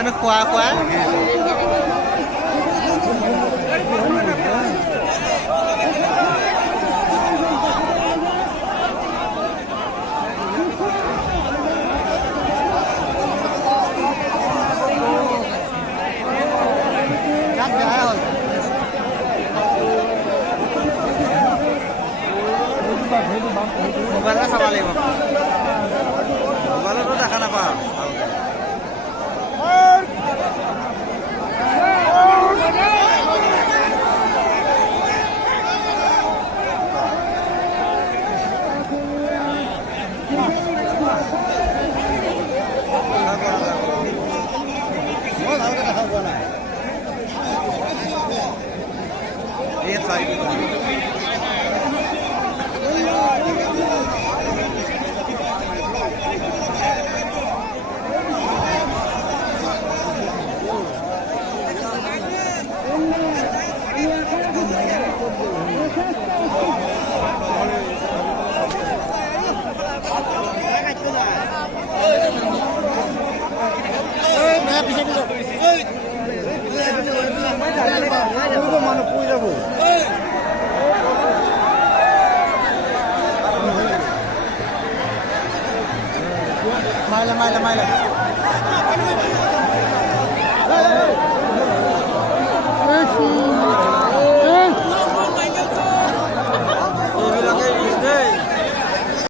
মানুহ খোৱা খোৱা মোবাইলতে চাব লাগিব মোবাইলতো দেখা নাপাওঁ মই ভালকৈ দেখা পোৱা নাই মানুহ পৰি যাব মাইলে